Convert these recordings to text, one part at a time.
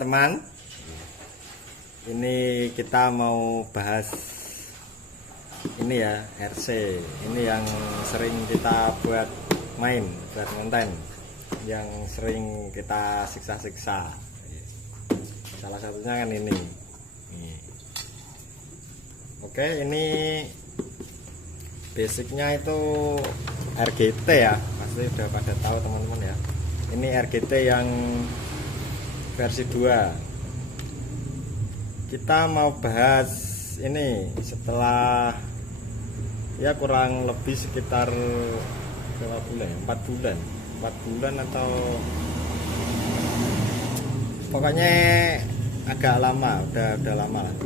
teman-teman, ini kita mau bahas ini ya, RC. Ini yang sering kita buat konten, yang sering kita siksa-siksa. Salah satunya kan ini. Oke, ini basicnya itu RGT ya, pasti udah pada tahu teman-teman ya. Ini RGT yang versi 2. Kita mau bahas ini setelah ya kurang lebih sekitar berapa bulan? 4 bulan atau pokoknya agak lama, udah lama lah.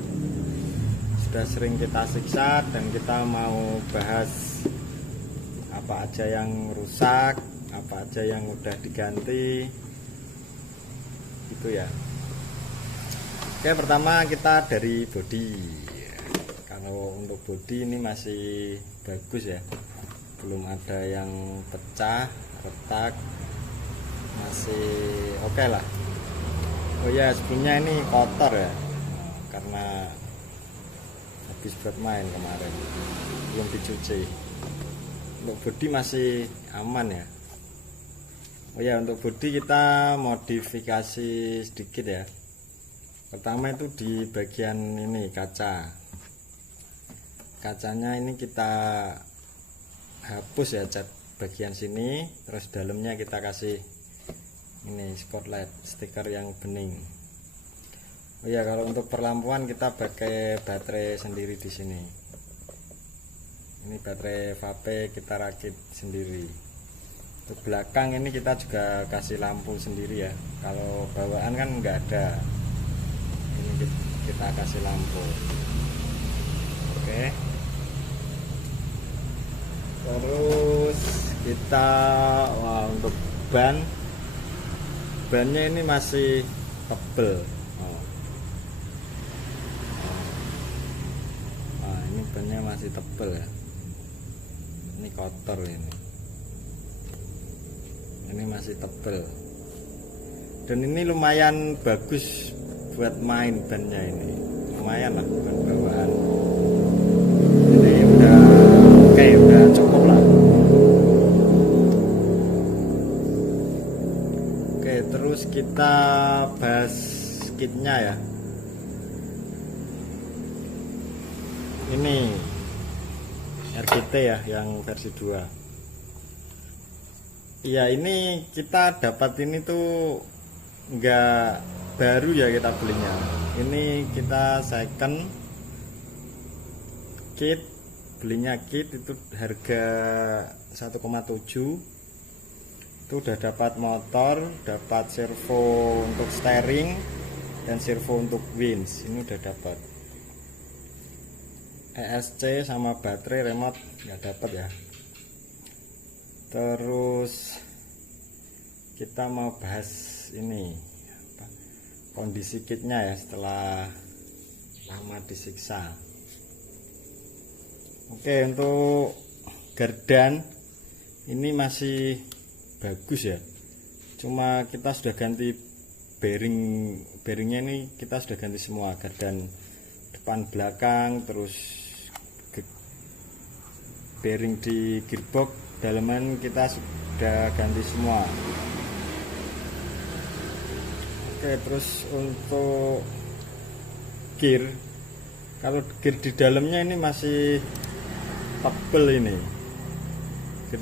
Sudah sering kita siksa dan kita mau bahas apa aja yang rusak, apa aja yang udah diganti gitu ya. Oke, pertama kita dari body. Kalau untuk body ini masih bagus ya, belum ada yang pecah, retak, masih oke lah. Oh ya, sebelumnya ini kotor ya, karena habis buat main kemarin, belum dicuci. Untuk body masih aman ya. Oh ya, untuk body kita modifikasi sedikit ya. Pertama itu di bagian ini kacanya ini kita hapus ya, cat bagian sini, terus dalamnya kita kasih ini spotlight stiker yang bening. Oh ya, kalau untuk perlampuan kita pakai baterai sendiri di sini. Ini baterai vape kita rakit sendiri. Untuk belakang ini kita juga kasih lampu sendiri ya. Kalau bawaan kan nggak ada. Ini kita kasih lampu. Oke. Terus kita untuk bannya ini masih tebel. Ini bannya masih tebel ya. Ini kotor ini masih tebel, dan ini lumayan bagus buat main bannya, ini lumayan lah buat bawaan. Jadi udah oke, udah cukup lah. Oke, terus kita bahas kitnya ya. Ini RGT ya, yang versi 2. Ya, ini kita dapat ini tuh enggak baru ya, kita belinya. Ini kita second kit, belinya kit itu harga 1,7. Itu udah dapat motor, dapat servo untuk steering dan servo untuk winch. Ini udah dapat. ESC sama baterai, remote nggak dapat ya. Terus kita mau bahas ini kondisi kitnya ya setelah lama disiksa. Oke, untuk gardan ini masih bagus ya, cuma kita sudah ganti bearingnya, ini kita sudah ganti semua, gardan depan belakang, terus bearing di gearbox dalaman kita sudah ganti semua. Oke, terus untuk gear, kalau gear di dalamnya ini masih tebel, ini gear,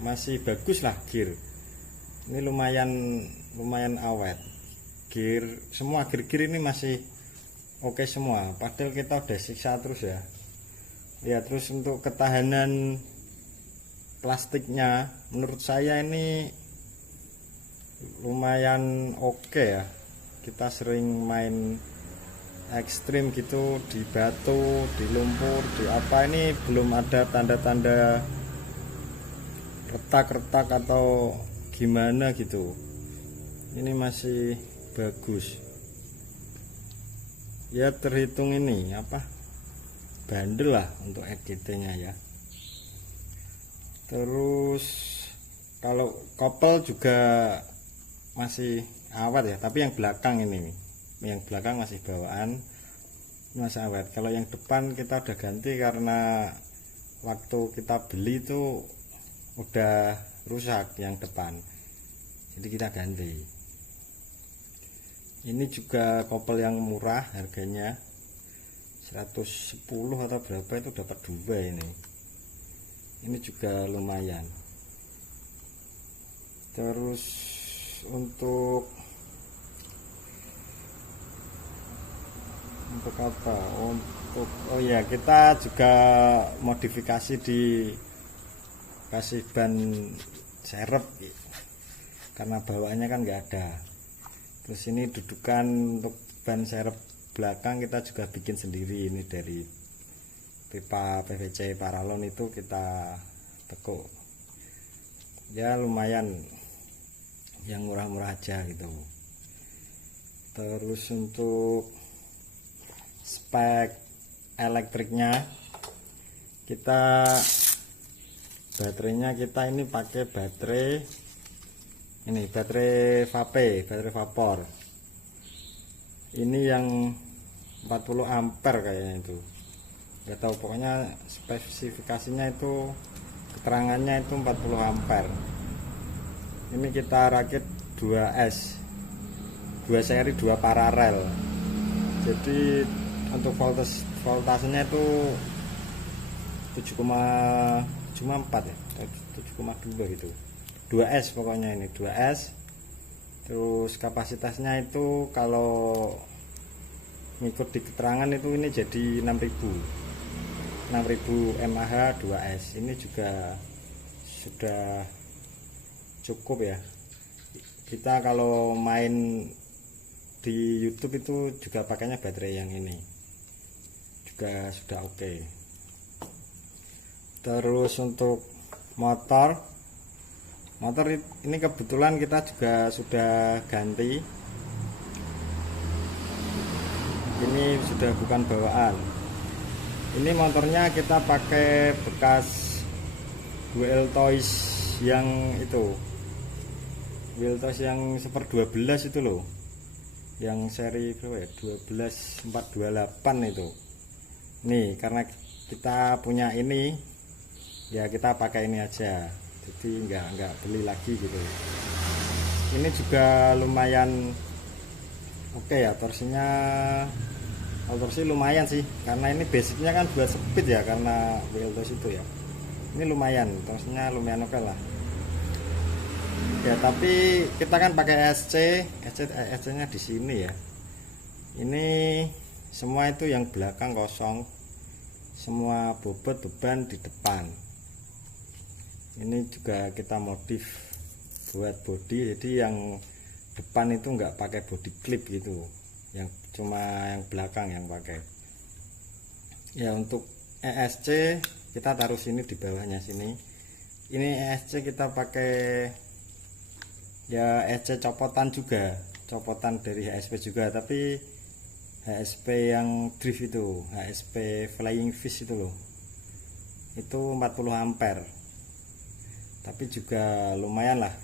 masih bagus lah gear. Ini lumayan awet. Gear semua, gear ini masih oke semua, padahal kita udah siksa terus ya. Ya, terus untuk ketahanan plastiknya menurut saya ini lumayan oke ya. Kita sering main ekstrim gitu, di batu, di lumpur, di apa, ini belum ada tanda-tanda retak-retak atau gimana gitu. Ini masih bagus ya, terhitung ini bandel lah untuk RGT nya ya. Terus kalau kopel juga masih awet ya, tapi yang belakang ini, yang belakang masih bawaan, masih awet. Kalau yang depan kita udah ganti karena waktu kita beli itu udah rusak yang depan, jadi kita ganti. Ini juga kopel yang murah, harganya 110 atau berapa itu dapat 2 ini. Ini juga lumayan. Terus untuk apa? Oh ya, kita juga modifikasi di kasih ban serep karena bawaannya kan nggak ada. Terus ini dudukan untuk ban serep belakang kita juga bikin sendiri, ini dari pipa PVC paralon itu kita tekuk. Ya lumayan, yang murah-murah aja gitu. Terus untuk spek elektriknya, kita baterainya kita ini pakai baterai ini, baterai vape, baterai vapor. Ini yang 40 ampere kayaknya itu, nggak tahu, pokoknya spesifikasinya itu, keterangannya itu 40 ampere. Ini kita rakit 2S, 2 seri 2 paralel. Jadi untuk voltasenya itu 7,4 ya, 7,2 gitu. 2S pokoknya, ini 2S. Terus kapasitasnya itu kalau ngikut di keterangan itu ini jadi 6000 mAh 2S. Ini juga sudah cukup ya. Kita kalau main di YouTube itu juga pakainya baterai yang ini, juga sudah oke. Terus untuk motor ini kebetulan kita juga sudah ganti. Ini sudah bukan bawaan. Ini motornya kita pakai bekas Wheel Toys yang itu, Wheel Toys yang 1/12 itu loh, yang seri berapa ya, 12428 itu. Nih karena kita punya ini ya, kita pakai ini aja, jadi nggak beli lagi gitu. Ini juga lumayan oke ya, torsinya lumayan sih, karena ini basicnya kan buat speed ya, karena Wheel Toys itu ya. Ini lumayan, torsinya lumayan oke lah ya. Tapi kita kan pakai SC nya di sini ya. Ini semua itu yang belakang kosong, semua bobot beban di depan. Ini juga kita modif buat body, jadi yang depan itu nggak pakai body clip gitu, yang cuma yang belakang yang pakai ya. Untuk ESC kita taruh sini di bawahnya sini. Ini ESC kita pakai ya, ESC copotan juga, copotan dari HSP juga, tapi HSP yang drift itu, HSP Flying Fish itu loh, itu 40 ampere, tapi juga lumayan lah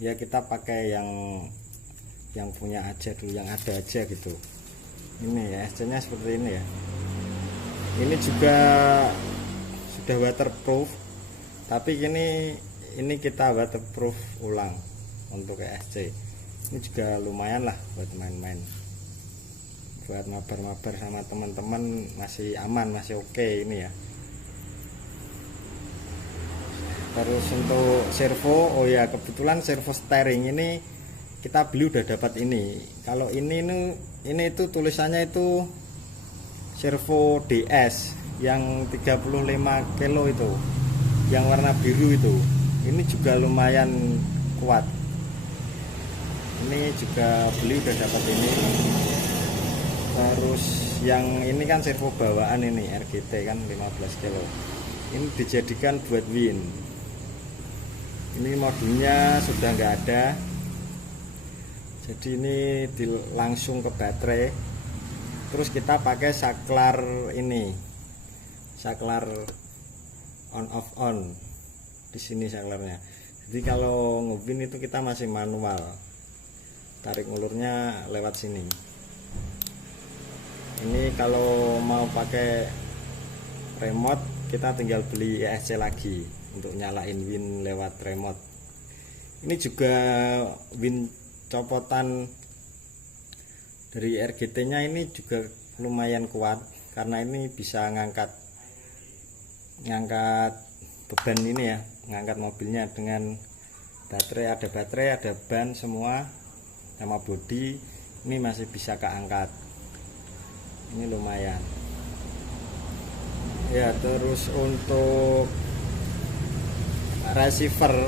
ya. Kita pakai yang punya aja dulu, yang ada aja gitu. Ini ya ESC nya seperti ini ya. Ini juga sudah waterproof, tapi ini kita waterproof ulang untuk ESC. Ini juga lumayan lah buat main-main, buat mabar-mabar sama teman-teman, masih aman, masih oke ini ya. Terus untuk servo, oh ya kebetulan servo steering ini kita beli udah dapat ini. Kalau ini itu tulisannya itu servo DS yang 35 kilo itu, yang warna biru itu. Ini juga lumayan kuat. Ini juga beli udah dapat ini. Terus yang ini kan servo bawaan, ini RGT kan 15 kilo. Ini dijadikan buat win. Ini modulnya sudah nggak ada, jadi ini langsung ke baterai. Terus kita pakai saklar ini, saklar on off on di sini saklarnya. Jadi kalau nge-win itu kita masih manual, tarik ulurnya lewat sini. Ini kalau mau pakai remote kita tinggal beli ESC lagi untuk nyalain win lewat remote. Ini juga win copotan dari RGT nya ini juga lumayan kuat, karena ini bisa ngangkat beban ini ya, ngangkat mobilnya dengan baterai, ada ban semua sama bodi, ini masih bisa keangkat. Ini lumayan ya. Terus untuk receiver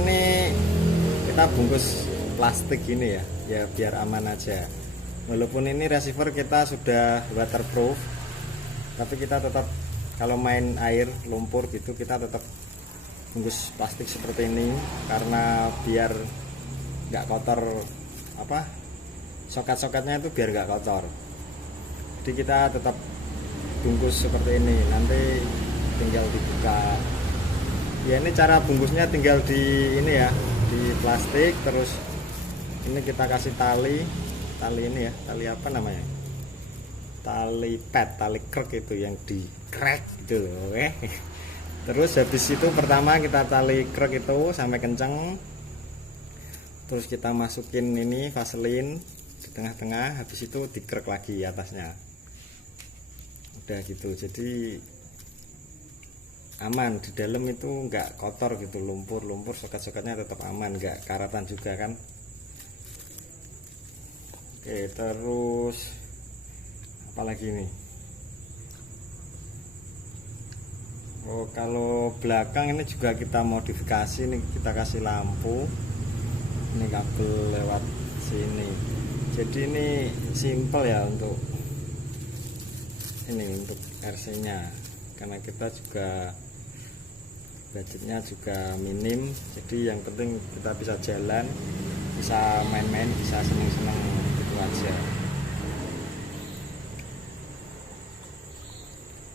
ini kita bungkus plastik ini ya biar aman aja. Walaupun ini receiver kita sudah waterproof, tapi kita tetap kalau main air lumpur gitu kita tetap bungkus plastik seperti ini, karena biar nggak kotor soket-soketnya itu, biar nggak kotor. Jadi kita tetap bungkus seperti ini, nanti tinggal dibuka ya. Ini cara bungkusnya tinggal di ini ya, di plastik. Terus ini kita kasih tali ini ya, tali apa namanya, tali pad, tali krek itu yang di crack gitu loh. Terus habis itu pertama kita tali krek itu sampai kenceng, terus kita masukin ini vaselin di tengah-tengah, habis itu dikrek lagi atasnya. Udah gitu, jadi aman di dalam itu, nggak kotor gitu, lumpur soket-soketnya tetap aman, nggak karatan juga kan. Oke, terus apalagi nih, kalau belakang ini juga kita modifikasi nih, kita kasih lampu, ini kabel lewat sini. Jadi ini simple ya untuk RC nya, karena kita juga budgetnya juga minim. Jadi yang penting kita bisa jalan, bisa main-main, bisa seneng-seneng gitu aja.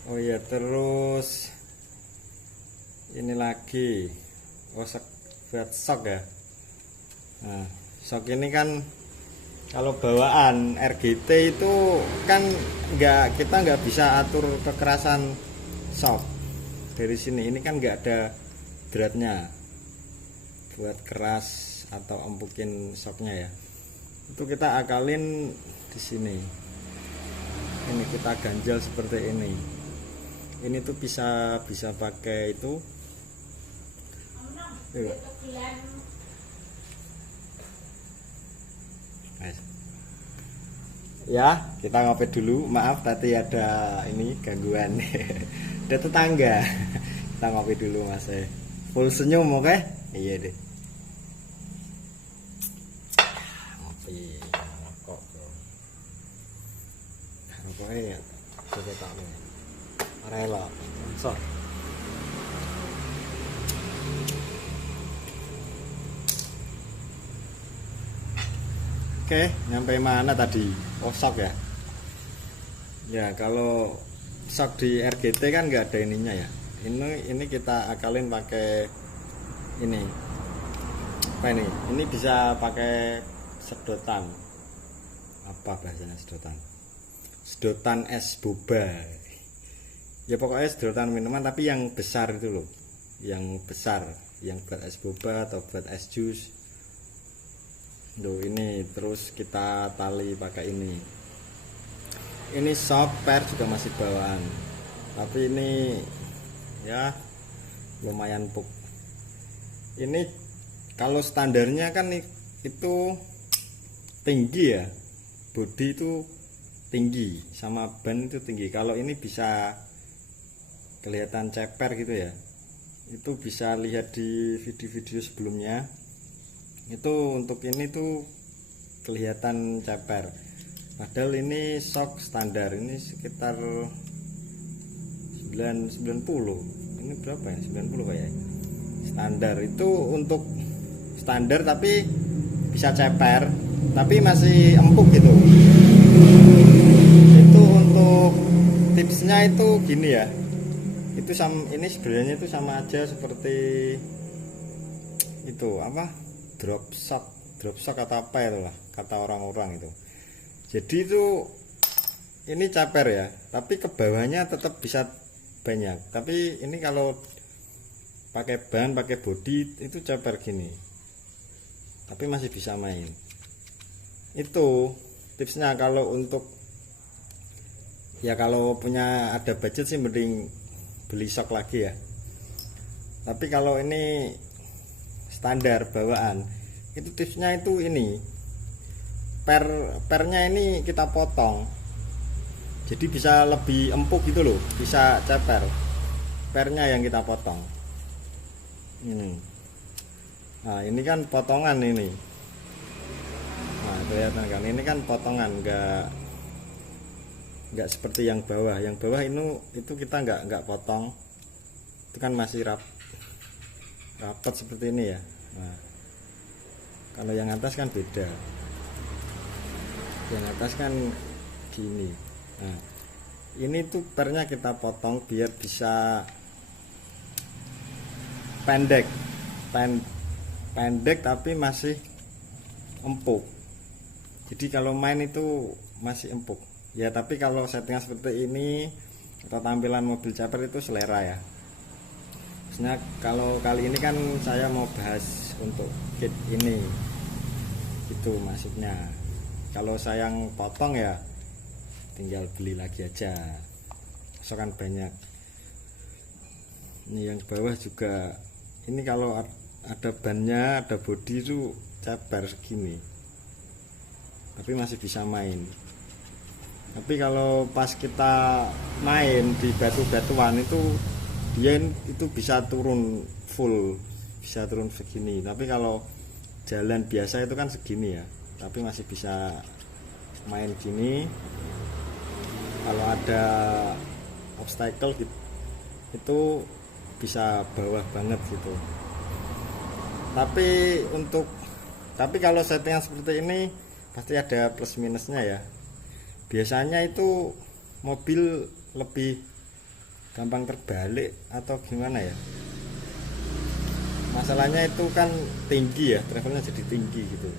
Oh ya, terus ini lagi buat sok ya. Nah, sok ini kan kalau bawaan RGT itu kan kita nggak bisa atur kekerasan sok dari sini. Ini kan nggak ada dratnya buat keras atau empukin soknya ya. Itu kita akalin di sini. Ini kita ganjal seperti ini. Ini tuh bisa pakai itu. Ya, kita ngopi dulu. Maaf tadi ada ini gangguan. Ada tetangga. Kita ngopi dulu Mas. Full senyum oke? Iya deh. Ngopi rokok. Rokoknya ya coba tak mau. Rela. So. Oke, nyampe mana tadi? Oh, sok ya. Ya, kalau sok di RGT kan nggak ada ininya ya. Ini kita akalin pakai ini. Apa ini? Ini bisa pakai sedotan. Apa bahasanya sedotan? Sedotan es boba. Ya pokoknya sedotan minuman tapi yang besar itu loh. Yang besar, yang buat es boba atau buat es jus. Duh, ini terus kita tali pakai ini. Ini sok per juga masih bawaan, tapi ini ya lumayan empuk. Ini kalau standarnya kan itu tinggi ya, bodi itu tinggi sama ban itu tinggi. Kalau ini bisa kelihatan ceper gitu ya, itu bisa lihat di video-video sebelumnya. Itu untuk ini tuh kelihatan ceper, padahal ini sok standar. Ini sekitar 90. Ini berapa ya? 90 kayak standar. Itu untuk standar tapi bisa ceper, tapi masih empuk gitu. Itu untuk tipsnya itu gini ya. Itu ini sebenarnya itu sama aja seperti itu apa? drop shock atau apa itu lah kata orang-orang itu. Jadi itu ini caper ya, tapi ke bawahnya tetap bisa banyak. Tapi ini kalau pakai ban, pakai bodi itu caper gini, tapi masih bisa main. Itu tipsnya kalau untuk ya kalau punya ada budget sih mending beli shock lagi ya. Tapi kalau ini standar bawaan itu tipsnya itu ini pernya ini kita potong, jadi bisa lebih empuk gitu loh, bisa ceper. Pernya yang kita potong ini. Nah ini kan potongan ini. Nah kelihatan kan ini kan potongan, nggak seperti yang bawah. Yang bawah itu kita nggak potong, itu kan masih rapat seperti ini ya. Nah kalau yang atas kan beda, yang atas kan gini. Nah ini tuh pernya kita potong biar bisa pendek tapi masih empuk. Jadi kalau main itu masih empuk ya. Tapi kalau settingan seperti ini atau tampilan mobil caper itu selera ya. Maksudnya kalau kali ini kan saya mau bahas untuk kit ini, itu maksudnya. Kalau saya yang potong ya tinggal beli lagi aja, soalnya kan banyak. Ini yang bawah juga, ini kalau ada bannya, ada bodi itu ceper segini, tapi masih bisa main. Tapi kalau pas kita main di batu-batuan itu dia itu bisa turun full, bisa turun segini. Tapi kalau jalan biasa itu kan segini ya, tapi masih bisa main gini. Kalau ada obstacle gitu, itu bisa bawah banget gitu. Tapi kalau settingan seperti ini pasti ada plus minusnya ya. Biasanya itu mobil lebih gampang terbalik atau gimana ya. Masalahnya itu kan tinggi ya, travelnya jadi tinggi gitu.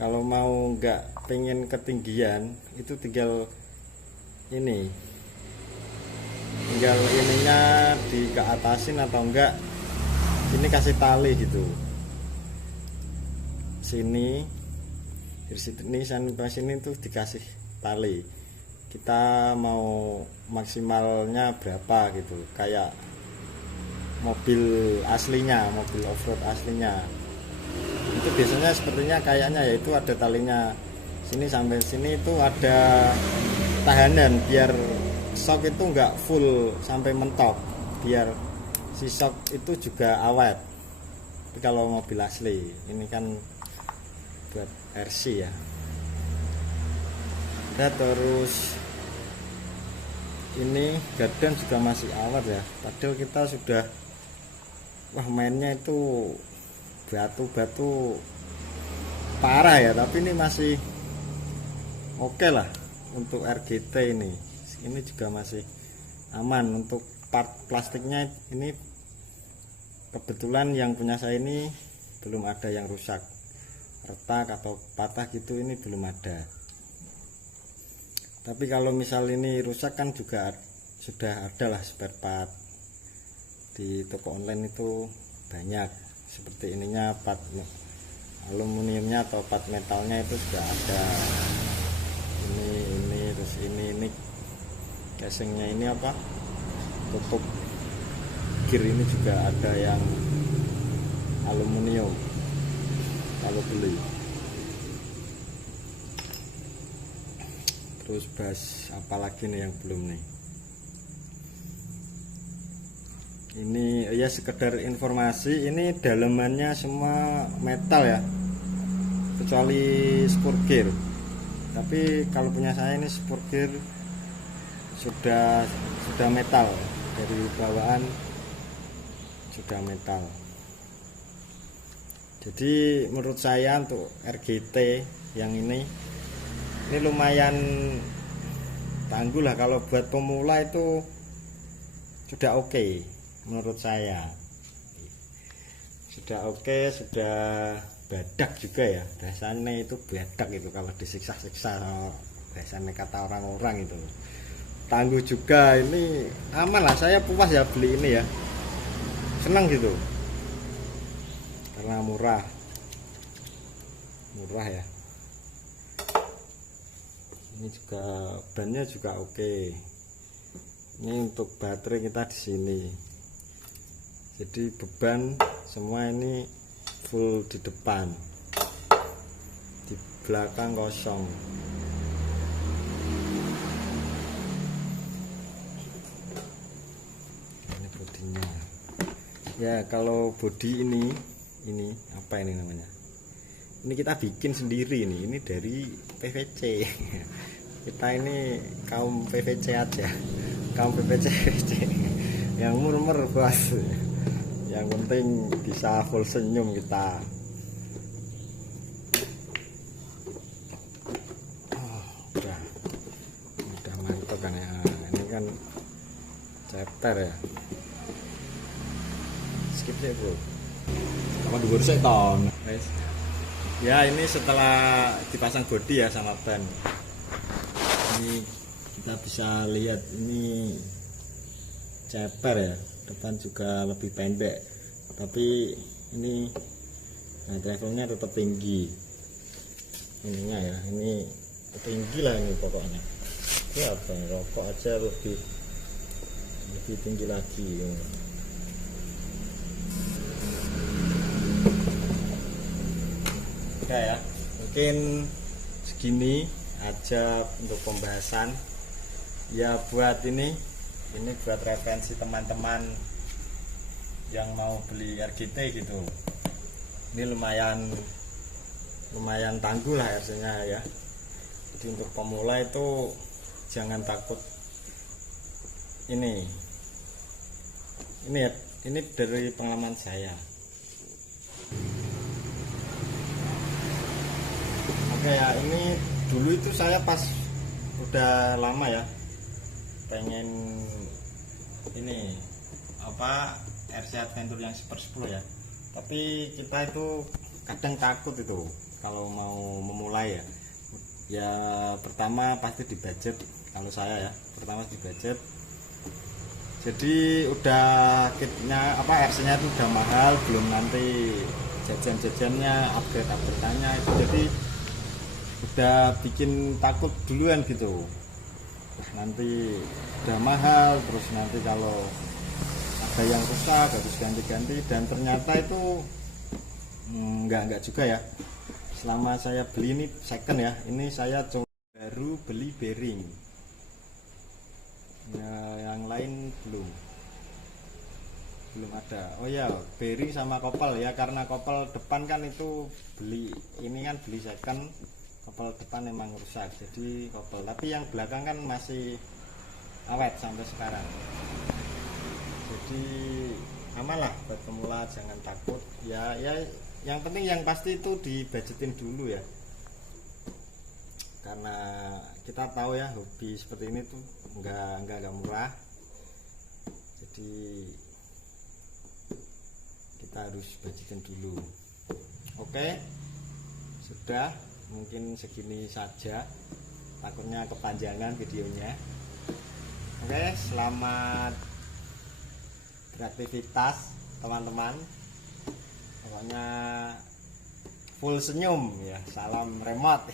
Kalau mau nggak pengen ketinggian itu tinggal ininya di keatasin atau enggak ini kasih tali gitu. Sini dari sini sampai sini tuh dikasih tali. Kita mau maksimalnya berapa gitu, kayak mobil aslinya, mobil off-road aslinya. Itu biasanya sepertinya kayaknya yaitu ada talinya sini sampai sini, itu ada tahanan biar shock itu enggak full sampai mentok, biar si shock itu juga awet. Tapi kalau mobil asli ini kan buat RC ya. Dan terus ini gardan juga masih awet ya, padahal kita sudah mainnya itu batu-batu parah ya, tapi ini masih oke lah untuk RGT ini juga masih aman. Untuk part plastiknya ini kebetulan yang punya saya ini belum ada yang rusak, retak atau patah gitu, ini belum ada. Tapi kalau misal ini rusak kan juga sudah ada lah spare part di toko online itu banyak. Seperti ininya part aluminiumnya atau part metalnya itu sudah ada. Ini terus ini casingnya ini apa, tutup gear ini juga ada yang aluminium kalau beli. Terus bahas apa lagi nih yang belum nih. Ini ya sekedar informasi, ini dalemannya semua metal ya, kecuali spur gear. Tapi kalau punya saya ini spur gear sudah metal, dari bawaan sudah metal. Jadi menurut saya untuk RGT yang ini lumayan tangguh lah. Kalau buat pemula itu sudah oke menurut saya. sudah oke, sudah badak juga ya, biasanya itu badak itu kalau disiksa-siksa, biasanya kata orang-orang itu tangguh juga. Ini aman lah, saya puas ya beli ini ya, senang gitu karena murah ya. Ini juga bannya juga oke. Ini untuk baterai kita di sini, jadi beban semua ini full di depan, di belakang kosong. Ini bodinya ya. Kalau bodi ini apa ini namanya, ini kita bikin sendiri ini dari PVC. Kita ini kaum PVC aja, kaum PVC yang murmur bos, yang penting bisa full senyum kita. Udah mantap kan ya. Ini kan ceper ya, skip sih bro, apa dulu saya tahun ya. Ini setelah dipasang bodi ya sama ban, ini kita bisa lihat ini ceper ya, depan juga lebih pendek, tapi ini travelnya tetap tinggi ininya ya, ini tinggi lah ini pokoknya. Ini apa, rokok aja lebih tinggi lagi. Oke ya, mungkin segini aja untuk pembahasan ya. Buat ini buat referensi teman-teman yang mau beli RGT gitu. Ini lumayan tangguh lah harganya ya. Jadi untuk pemula itu jangan takut. Ini ya, ini dari pengalaman saya. Oke ya, ini dulu itu saya pas udah lama ya pengen ini apa, RC Adventure yang Super 10 ya, tapi kita itu kadang takut itu kalau mau memulai ya. Ya pertama pasti di budget, kalau saya ya pertama di budget. Jadi udah kitnya apa, RC nya itu udah mahal, belum nanti jajan-jajannya, upgrade-nya itu, jadi udah bikin takut duluan gitu. Nanti udah mahal, terus nanti kalau ada yang rusak harus ganti-ganti, dan ternyata itu enggak juga ya. Selama saya beli ini second ya, ini saya coba baru beli bearing ya, yang lain belum ada. Oh ya, bearing sama kopel ya, karena kopel depan kan itu beli second, kopel depan memang rusak jadi kopel, tapi yang belakang kan masih awet sampai sekarang. Jadi aman lah buat pemula, jangan takut ya. Yang penting yang pasti itu dibudgetin dulu ya, karena kita tahu ya hobi seperti ini tuh enggak murah, jadi kita harus budgetin dulu. Oke, sudah, mungkin segini saja, takutnya kepanjangan videonya. Oke, selamat beraktivitas teman-teman, pokoknya full senyum ya. Salam remote.